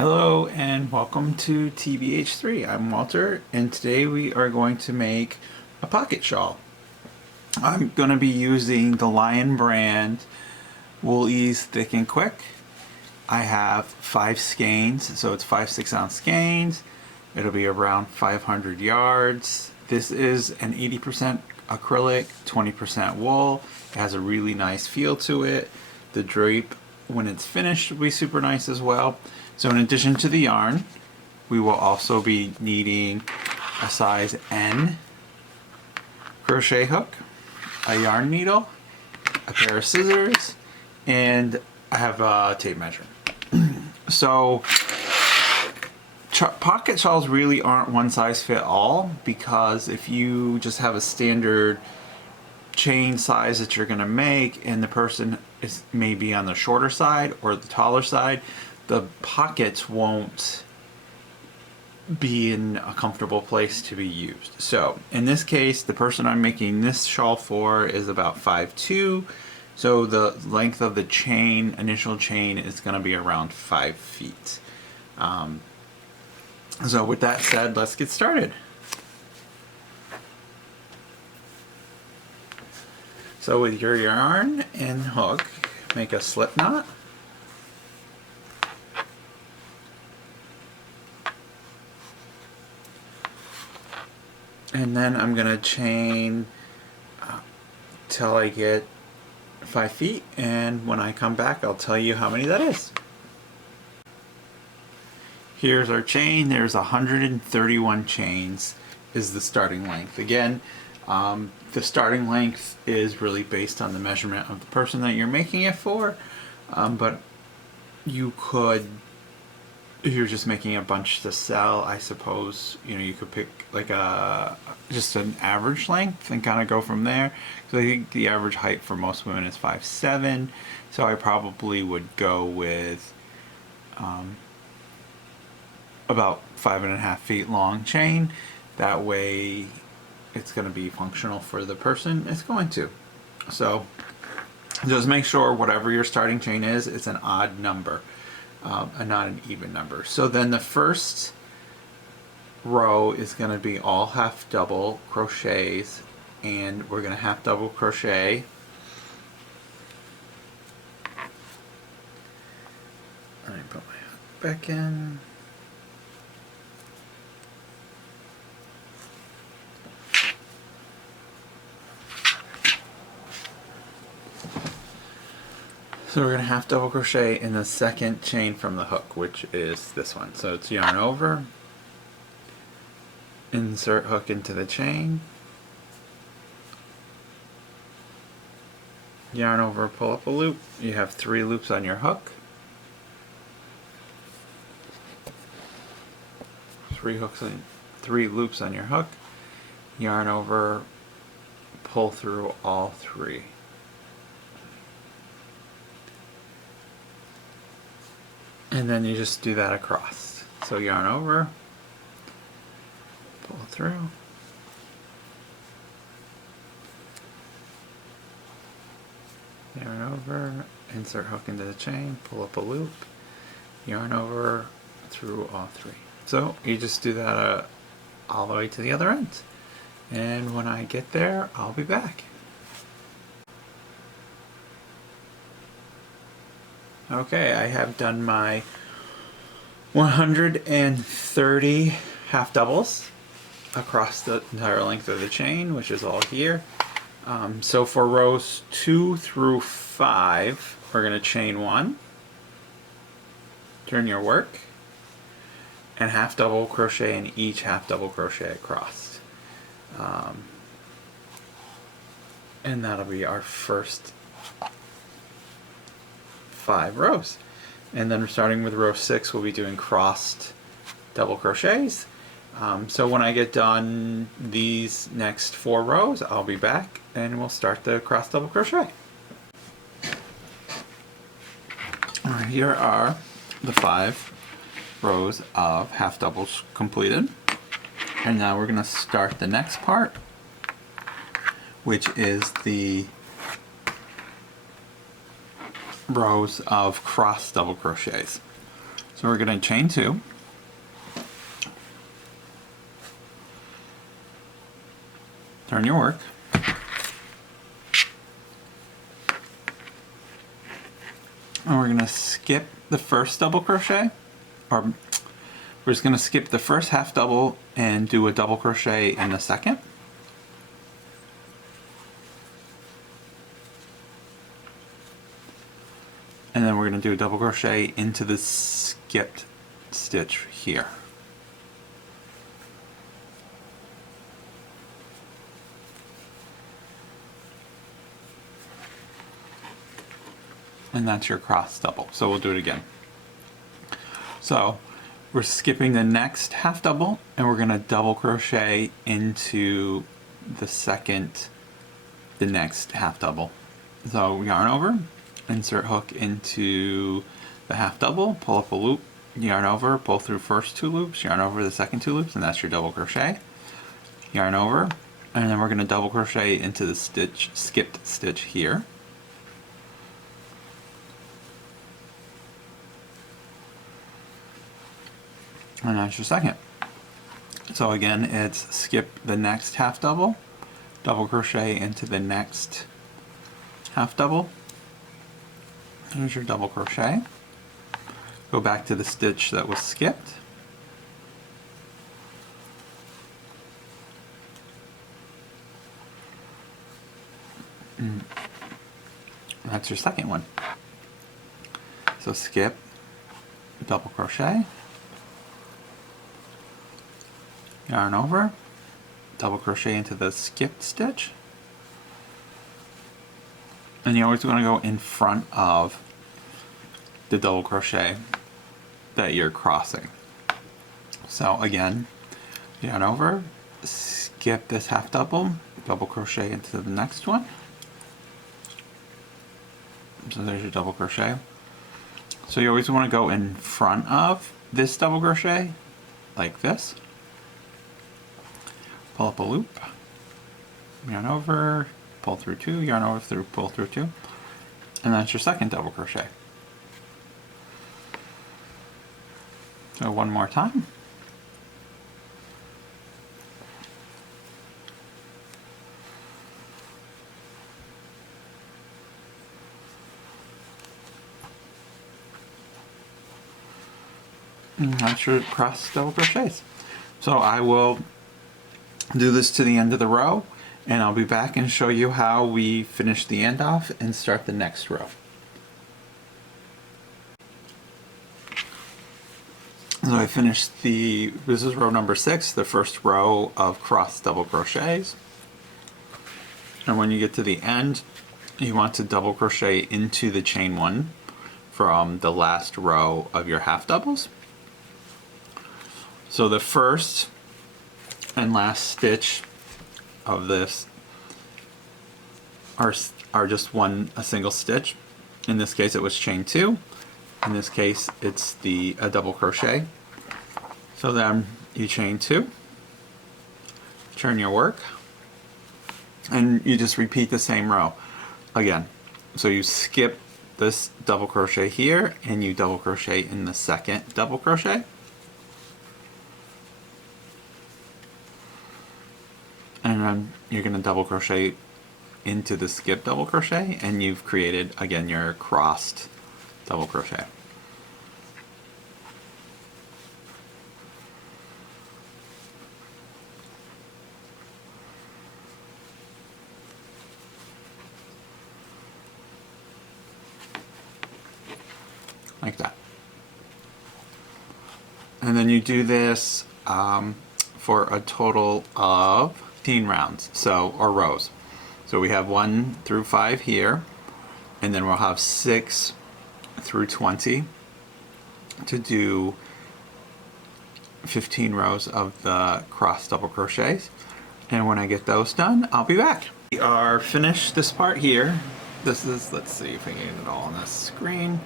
Hello and welcome to TBH3. I'm Walter and today we are going to make a pocket shawl. I'm going to be using the Lion brand Wool Ease Thick and Quick. I have 5 skeins, so it's 5 6-ounce skeins. It'll be around 500 yards. This is an 80% acrylic, 20% wool. It has a really nice feel to it. The drape when it's finished will be super nice as well. So in addition to the yarn, we will also be needing a size N crochet hook, a yarn needle, a pair of scissors, and I have a tape measure. So pocket shawls really aren't one size fit all, because if you just have a standard chain size that you're going to make and the person is maybe on the shorter side or the taller side, the pockets won't be in a comfortable place to be used. So in this case, the person I'm making this shawl for is about 5'2", so the length of the chain, initial chain, is going to be around 5 feet. So with that said, let's get started. So with your yarn and hook, make a slip knot. And then I'm going to chain till I get 5 feet, and when I come back I'll tell you how many that is. Here's our chain. There's 131 chains is the starting length. Again, the starting length is really based on the measurement of the person that you're making it for, but you could, if you're just making a bunch to sell, I suppose, you could pick like just an average length and kind of go from there. So I think the average height for most women is 5'7", so I probably would go with about 5.5 feet long chain. That way it's going to be functional for the person it's going to. So just make sure whatever your starting chain is, it's an odd number. And not an even number. So then the first row is going to be all half double crochets, and we're going to half double crochet let me put my hook back in. So we're going to half double crochet in the second chain from the hook, which is this one. So it's yarn over, insert hook into the chain, yarn over, pull up a loop. You have 3 loops on your hook, 3 loops on your hook, yarn over, pull through all 3. And then you just do that across. So yarn over, pull through, yarn over, insert hook into the chain, pull up a loop, yarn over through all 3. So you just do that all the way to the other end. And when I get there, I'll be back. Okay, I have done my 130 half doubles across the entire length of the chain, which is all here. So for rows 2 through 5, we're going to chain 1, turn your work, and half double crochet in each half double crochet across. And that'll be our first 5 rows. And then starting with row 6, we'll be doing crossed double crochets. So when I get done these next 4 rows, I'll be back and we'll start the cross double crochet. Here are the 5 rows of half doubles completed, and now we're going to start the next part, which is the rows of cross double crochets. So we're going to chain 2. Turn your work. And we're going to skip the first double crochet, or we're just going to skip the first half double and do a double crochet in the second. And then we're going to do a double crochet into the skipped stitch here. And that's your cross double. So we'll do it again. So we're skipping the next half double and we're going to double crochet into the next half double. So yarn over, insert hook into the half double, pull up a loop, yarn over, pull through first 2 loops, yarn over the second 2 loops, and that's your double crochet. Yarn over, and then we're going to double crochet into the skipped stitch here. And that's your second. So again, it's skip the next half double, double crochet into the next half double. Here's your double crochet. Go back to the stitch that was skipped. And that's your second one. So skip, double crochet, yarn over, double crochet into the skipped stitch, and you always want to go in front of the double crochet that you're crossing. So again, yarn over, skip this half double, double crochet into the next one. So there's your double crochet. So you always want to go in front of this double crochet like this. Pull up a loop, yarn over, pull through 2, yarn over through, pull through 2, and that's your second double crochet. So one more time. And that's your cross double crochets. So I will do this to the end of the row, and I'll be back and show you how we finish the end off and start the next row. So I finished this is row number 6, the first row of cross double crochets. And when you get to the end, you want to double crochet into the chain 1 from the last row of your half doubles. So the first and last stitch of this are just a single stitch. In this case it was chain 2. In this case it's a double crochet. So then you chain 2, turn your work, and you just repeat the same row again. So you skip this double crochet here and you double crochet in the second double crochet. And then you're going to double crochet into the skip double crochet, and you've created again your crossed double crochet. Like that. And then you do this for a total of 15 rounds, or rows. So we have 1 through 5 here, and then we'll have 6 through 20 to do 15 rows of the cross double crochets. And when I get those done, I'll be back. We are finished this part here. This is, let's see if I can get it all on this screen.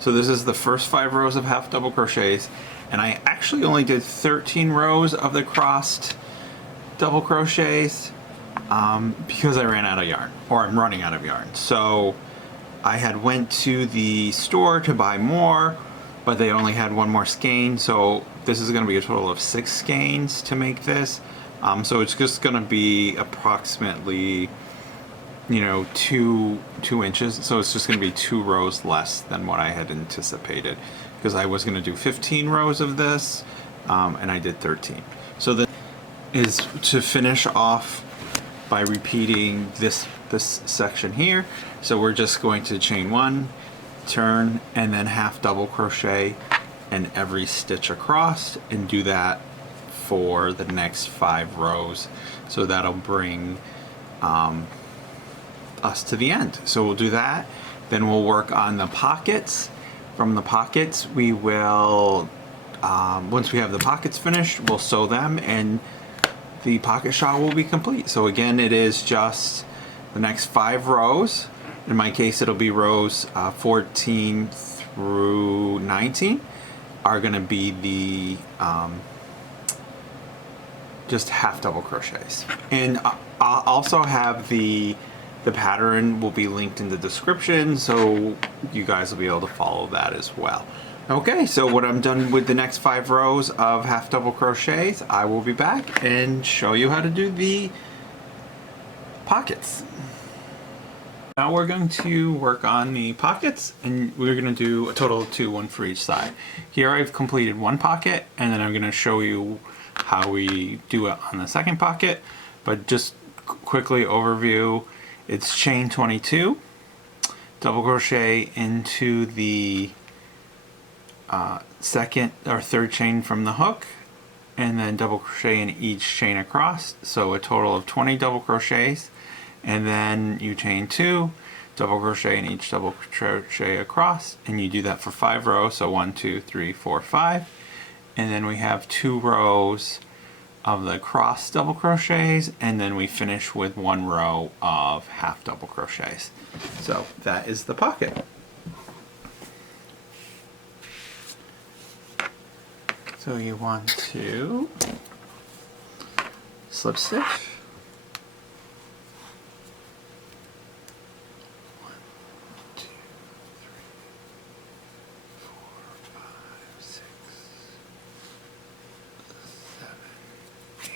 So this is the first 5 rows of half double crochets, and I actually only did 13 rows of the crossed double crochets because I ran out of yarn, or I'm running out of yarn. So I had went to the store to buy more, but they only had one more skein, so this is going to be a total of 6 skeins to make this. So it's just going to be approximately, you know, two inches. So it's just going to be 2 rows less than what I had anticipated, because I was going to do 15 rows of this, and I did 13. So this is to finish off by repeating this section here. So we're just going to chain 1, turn, and then half double crochet in every stitch across, and do that for the next 5 rows. So that'll bring us to the end. So we'll do that, then we'll work on the pockets. From the pockets, we will once we have the pockets finished, we'll sew them, and the pocket shawl will be complete. So again, it is just the next 5 rows. In my case, it'll be rows 14 through 19 are going to be the just half double crochets. And I'll also have the pattern will be linked in the description, so you guys will be able to follow that as well. Okay, so when I'm done with the next 5 rows of half double crochets, I will be back and show you how to do the pockets. Now we're going to work on the pockets, and we're going to do a total of 2, one for each side. Here I've completed 1 pocket, and then I'm going to show you how we do it on the second pocket. But just quickly overview, it's chain 22, double crochet into the second or third chain from the hook, and then double crochet in each chain across, so a total of 20 double crochets. And then you chain 2, double crochet in each double crochet across, and you do that for 5 rows, so 1, 2, 3, 4, 5. And then we have 2 rows of the cross double crochets, and then we finish with 1 row of half double crochets. So that is the pocket. So you want to slip stitch, 1, 2, 3, 4, 5, 6, 7, 8.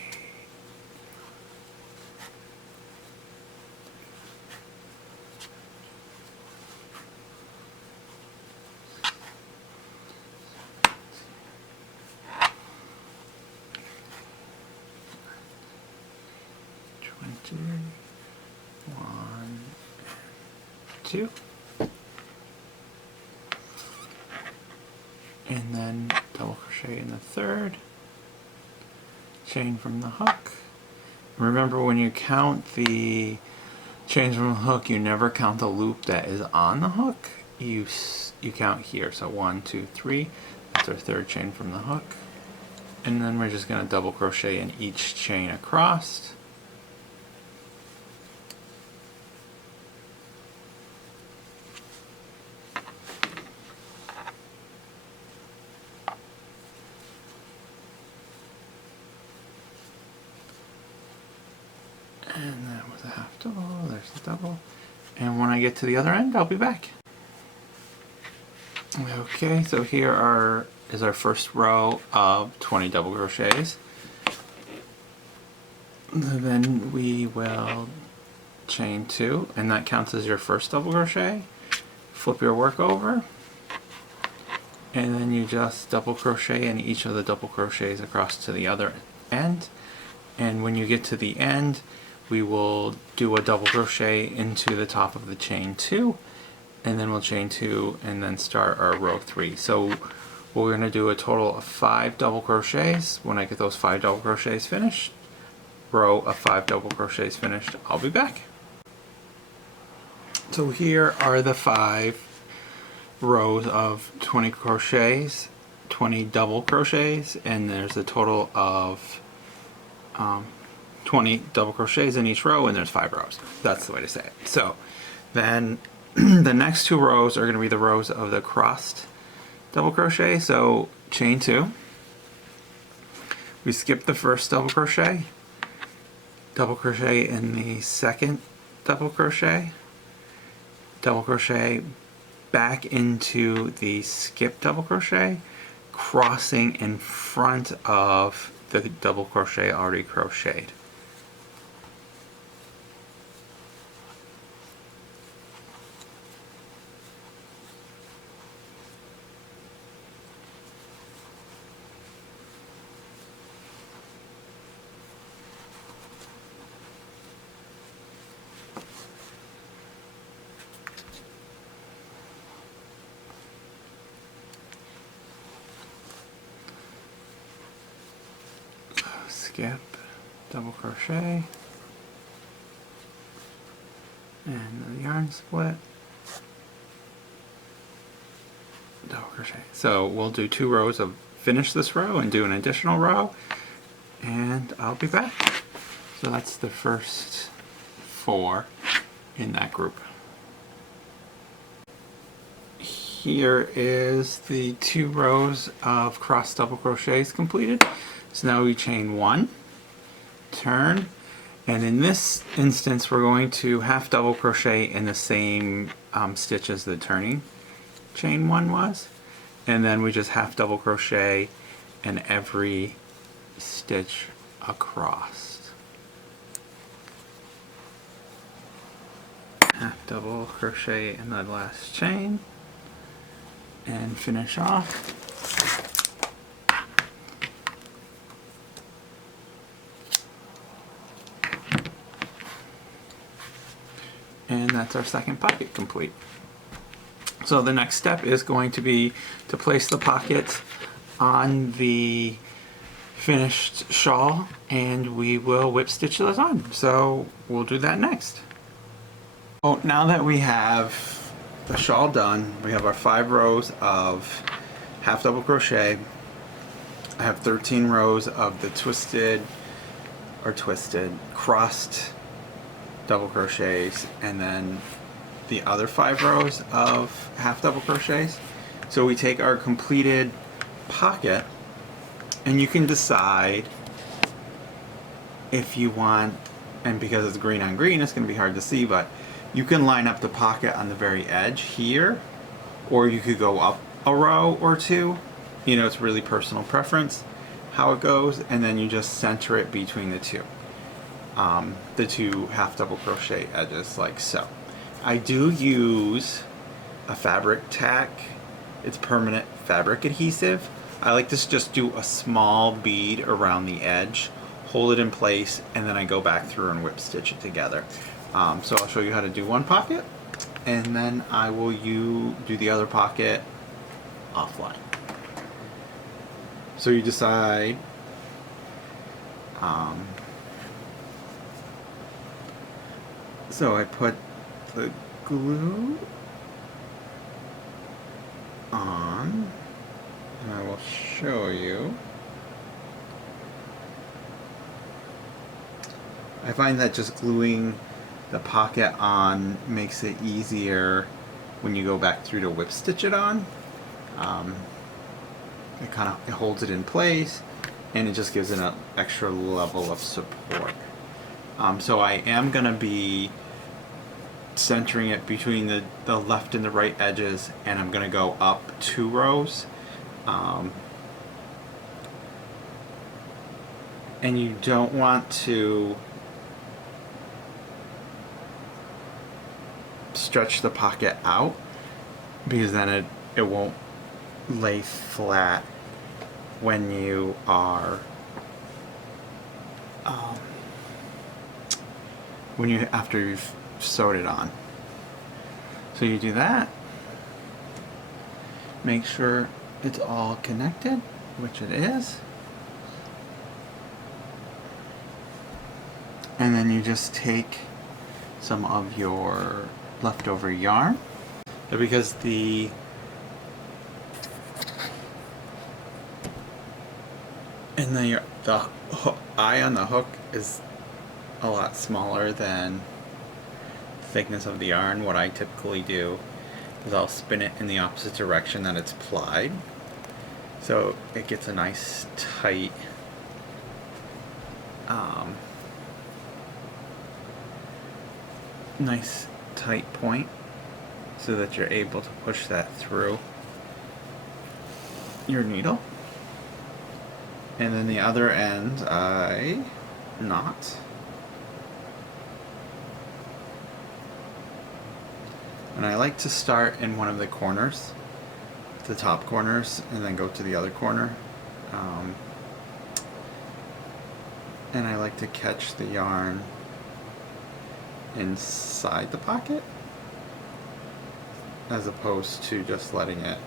1, 2, and then double crochet in the third, chain from the hook. Remember, when you count the chains from the hook, you never count the loop that is on the hook. You count here. So 1, 2, 3. That's our third chain from the hook, and then we're just going to double crochet in each chain across. And that was a half double, there's the double. And when I get to the other end, I'll be back. Okay, so here is our first row of 20 double crochets. Then we will chain 2, and that counts as your first double crochet. Flip your work over, and then you just double crochet in each of the double crochets across to the other end. And when you get to the end, we will do a double crochet into the top of the chain 2, and then we'll chain 2 and then start our row 3. So we're going to do a total of 5 double crochets. When I get those 5 double crochets finished, row of 5 double crochets finished, I'll be back. So here are the 5 rows of 20 crochets, 20 double crochets, and there's a total of 20 double crochets in each row, and there's 5 rows. That's the way to say it. So then the next 2 rows are going to be the rows of the crossed double crochet. So chain 2, we skip the first double crochet in the second double crochet back into the skip double crochet, crossing in front of the double crochet already crocheted. Skip, double crochet, and the yarn split, double crochet. So we'll do 2 rows of finish this row and do an additional row, and I'll be back. So that's the first 4 in that group. Here is the 2 rows of cross double crochets completed. So now we chain 1, turn, and in this instance we're going to half double crochet in the same stitch as the turning chain 1 was, and then we just half double crochet in every stitch across. Half double crochet in the last chain and finish off. And that's our second pocket complete. So the next step is going to be to place the pocket on the finished shawl, and we will whip stitch those on. So we'll do that next. Oh, now that we have the shawl done, we have our 5 rows of half double crochet. I have 13 rows of the twisted crossed double crochets, and then the other 5 rows of half double crochets. So we take our completed pocket, and you can decide if you want, and because it's green on green it's going to be hard to see, but you can line up the pocket on the very edge here, or you could go up a row or 2. You know, it's really personal preference how it goes, and then you just center it between the two half double crochet edges, like so. I do use a fabric tack. It's permanent fabric adhesive. I like to just do a small bead around the edge, hold it in place, and then I go back through and whip stitch it together. So I'll show you how to do one pocket, and then I will do the other pocket offline. So you decide so I put the glue on, and I will show you. I find that just gluing the pocket on makes it easier when you go back through to whip stitch it on. It holds it in place, and it just gives it an extra level of support. So I am going to be centering it between the left and the right edges, and I'm going to go up 2 rows. And you don't want to stretch the pocket out, because then it won't lay flat when you are after you've sewed it on. So you do that, make sure it's all connected, which it is, and then you just take some of your leftover yarn, because the eye on the hook is a lot smaller than the thickness of the yarn. What I typically do is I'll spin it in the opposite direction that it's plied, so it gets a nice tight point, so that you're able to push that through your needle. And then the other end I knot. And I like to start in one of the corners, the top corners, and then go to the other corner. And I like to catch the yarn inside the pocket as opposed to just letting it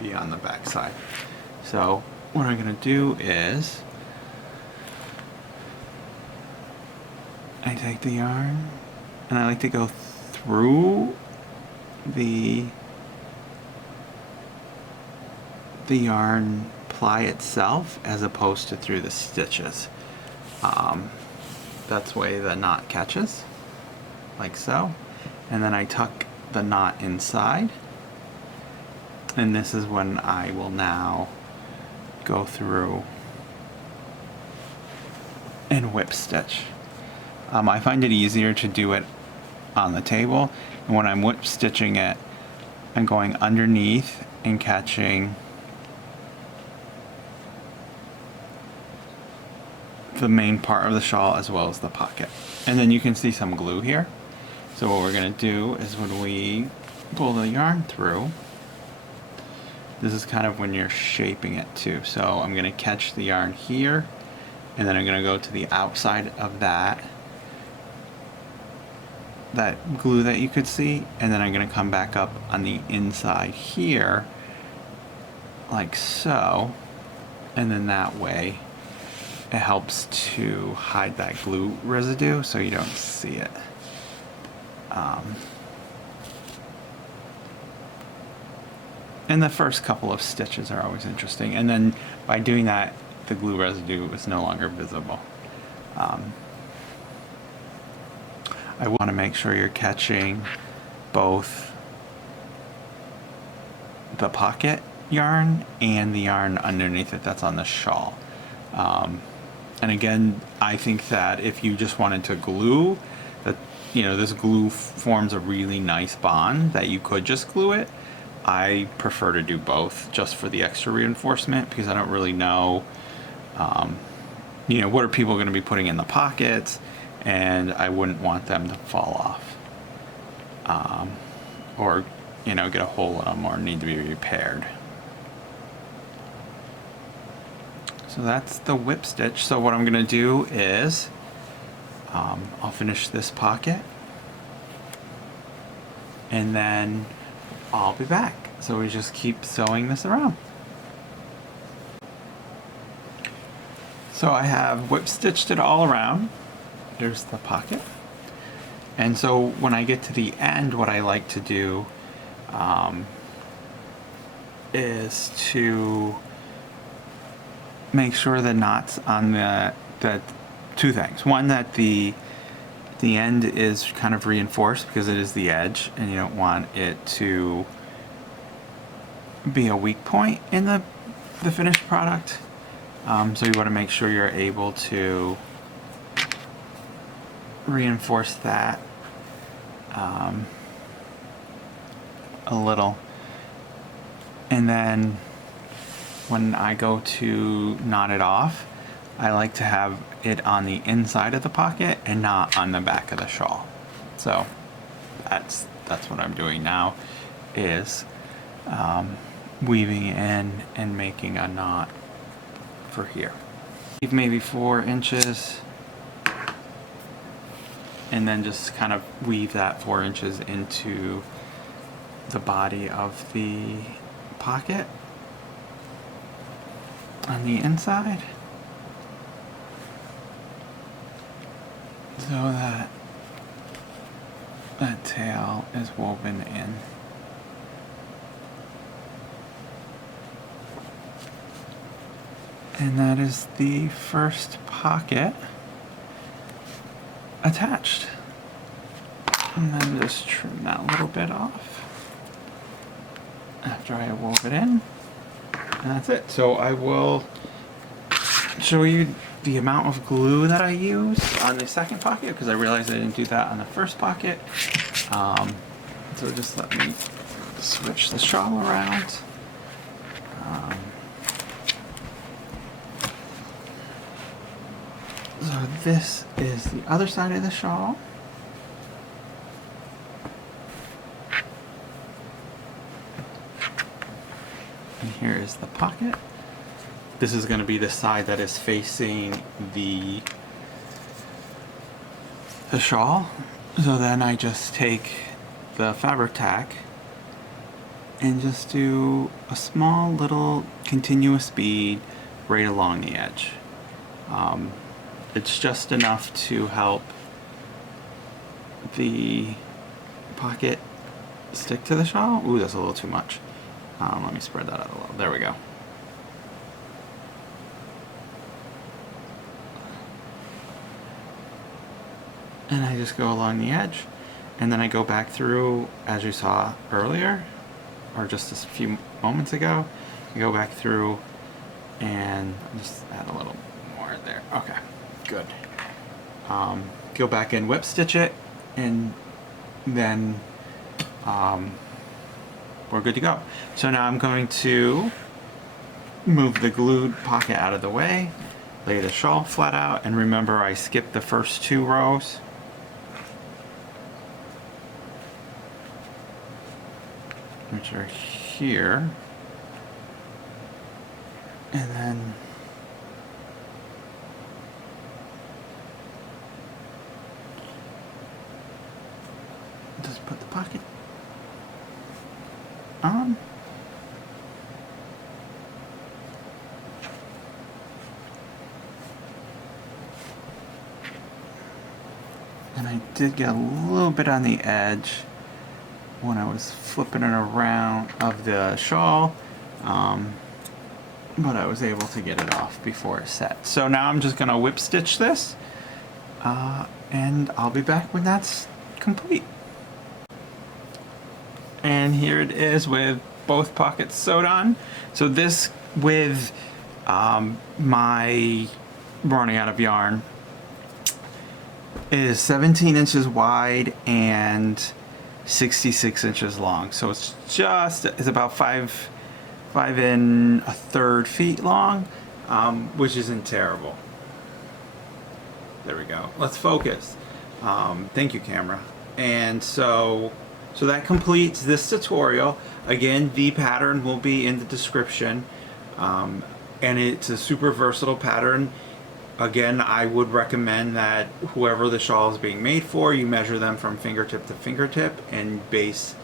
be on the back side. So what I'm going to do is I take the yarn and I like to go through the yarn ply itself as opposed to through the stitches. That's the way the knot catches, like so. And then I tuck the knot inside. And this is when I will now go through and whip stitch. I find it easier to do it on the table. And when I'm whip stitching it, I'm going underneath and catching the main part of the shawl as well as the pocket. And then you can see some glue here. So what we're going to do is when we pull the yarn through, this is kind of when you're shaping it too. So I'm going to catch the yarn here, and then I'm going to go to the outside of that glue that you could see, and then I'm going to come back up on the inside here like so, and then that way it helps to hide that glue residue so you don't see it. And the first couple of stitches are always interesting, and then by doing that the glue residue is no longer visible. I want to make sure you're catching both the pocket yarn and the yarn underneath it that's on the shawl. And again, I think that if you just wanted to glue, that this glue forms a really nice bond that you could just glue it. I prefer to do both just for the extra reinforcement, because I don't really know, what are people going to be putting in the pockets, and I wouldn't want them to fall off, or get a hole in them or need to be repaired. So that's the whip stitch. So what I'm going to do is I'll finish this pocket and then I'll be back. So we just keep sewing this around. So I have whip stitched it all around. There's the pocket. And so when I get to the end, what I like to do is to make sure the knots on the two things. One, that the end is kind of reinforced because it is the edge, and you don't want it to be a weak point in the finished product. So you want to make sure you're able to reinforce that a little. And then when I go to knot it off, I like to have it on the inside of the pocket and not on the back of the shawl. So that's what I'm doing now, is weaving in and making a knot for here. Leave maybe 4 inches, and then just kind of weave that 4 inches into the body of the pocket on the inside, so that tail is woven in. And that is the first pocket attached. And then just trim that little bit off after I wove it in. And that's it. So I will show you the amount of glue that I used on the second pocket, because I realized I didn't do that on the first pocket. So just let me switch the shawl around. So this is the other side of the shawl. And here is the pocket. This is going to be the side that is facing the shawl. So then I just take the fabric tack and just do a small little continuous bead right along the edge. It's just enough to help the pocket stick to the shawl. Ooh, that's a little too much. Let me spread that out a little. There we go. And I just go along the edge, and then I go back through, as you saw earlier, or just a few moments ago. I go back through and just add a little more there. Okay, good. Go back and whip stitch it, and then we're good to go. So now I'm going to move the glued pocket out of the way, lay the shawl flat out, and remember I skipped the first 2 rows. Which are here. And then just put the pocket on. And I did get a little bit on the edge when I was flipping it around of the shawl, but I was able to get it off before it set. So now I'm just gonna whip stitch this, and I'll be back when that's complete. And here it is with both pockets sewed on. So this with my running out of yarn is 17 inches wide and 66 inches long. So it's about 5 1/3 feet long, which isn't terrible. There we go. Let's focus. Thank you, camera. And so that completes this tutorial. Again, the pattern will be in the description, and it's a super versatile pattern. Again, I would recommend that whoever the shawl is being made for, you measure them from fingertip to fingertip and base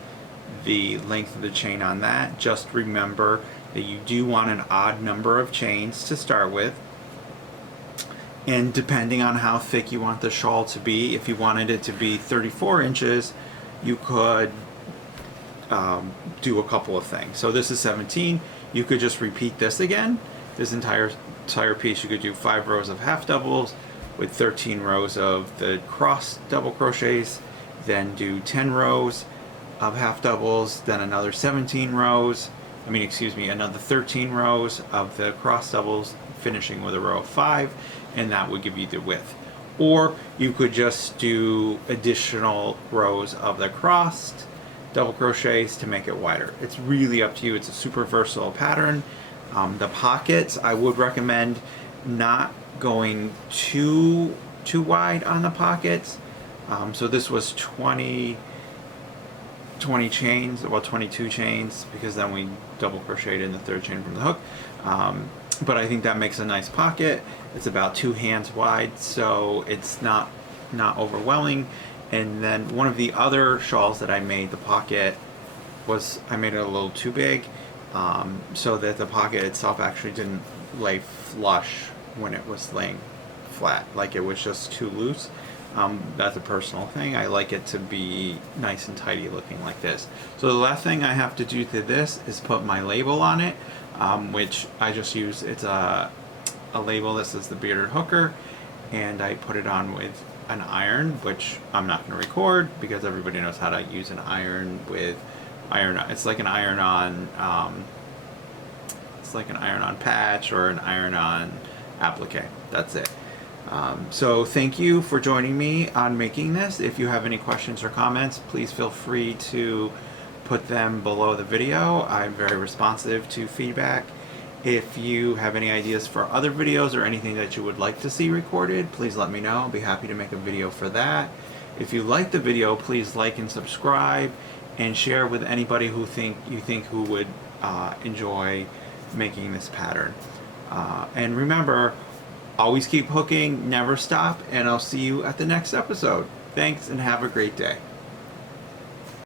the length of the chain on that. Just remember that you do want an odd number of chains to start with. And depending on how thick you want the shawl to be, if you wanted it to be 34 inches, you could do a couple of things. So this is 17. You could just repeat this again. This entire piece, you could do 5 rows of half doubles with 13 rows of the cross double crochets, then do 10 rows of half doubles, then another 17 rows, another 13 rows of the cross doubles, finishing with a row of 5, and that would give you the width. Or you could just do additional rows of the crossed double crochets to make it wider. It's really up to you. It's a super versatile pattern. The pockets, I would recommend not going too wide on the pockets. So this was 20 chains, well 22 chains, because then we double crocheted in the 3rd chain from the hook. But I think that makes a nice pocket. It's about 2 hands wide, so it's not overwhelming. And then one of the other shawls that I made, the pocket was, I made it a little too big, so that the pocket itself actually didn't lay flush when it was laying flat, like it was just too loose. That's a personal thing. I like it to be nice and tidy looking like this. So the last thing I have to do to this is put my label on it, which I just use. It's a label that says the Bearded Hooker, and I put it on with an iron, which I'm not going to record because everybody knows how to use an iron with iron. It's like an iron-on patch or an iron-on applique. That's it. So thank you for joining me on making this. If you have any questions or comments, please feel free to put them below the video. I'm very responsive to feedback. If you have any ideas for other videos or anything that you would like to see recorded, please let me know. I'll be happy to make a video for that. If you like the video, please like and subscribe and share with anybody who you think would enjoy making this pattern. And remember, always keep hooking, never stop, and I'll see you at the next episode. Thanks and have a great day.